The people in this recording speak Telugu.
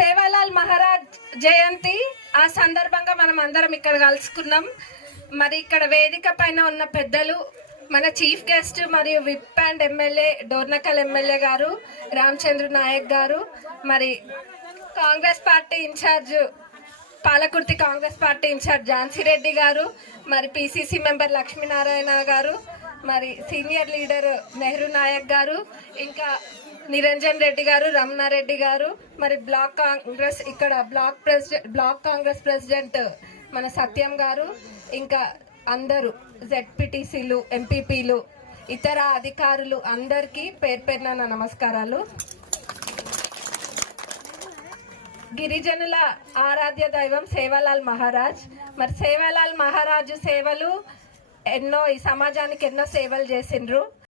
సేవాలాల్ మహారాజ్ జయంతి ఆ సందర్భంగా మనం అందరం ఇక్కడ కలుసుకున్నాం. మరి ఇక్కడ వేదిక పైన ఉన్న పెద్దలు, మన చీఫ్ గెస్ట్ మరియు whip and MLA Dornakal MLA గారు రామచంద్ర నాయక్ గారు, మరి Congress party in charge Palakurthi Congress party in charge Jhansi Reddy గారు, మరి పిసిసి మెంబర్ లక్ష్మీనారాయణ గారు, మరి సీనియర్ లీడర్ నెహ్రూ నాయక్ గారు, ఇంకా నిరంజన్ రెడ్డి గారు, రమణారెడ్డి గారు, మరి బ్లాక్ కాంగ్రెస్ ఇక్కడ బ్లాక్ కాంగ్రెస్ ప్రెసిడెంట్ మన సత్యం గారు, ఇంకా అందరూ జెడ్పీటీసీలు, ఎంపీపీలు, ఇతర అధికారులు అందరికీ పేరు పేరున నా నమస్కారాలు. గిరిజనుల ఆరాధ్య దైవం సేవాలాల్ మహారాజ్. మరి సేవాలాల్ మహారాజు సేవలు ఎన్నో, ఈ సమాజానికి ఎన్నో సేవలు చేసిండ్రు.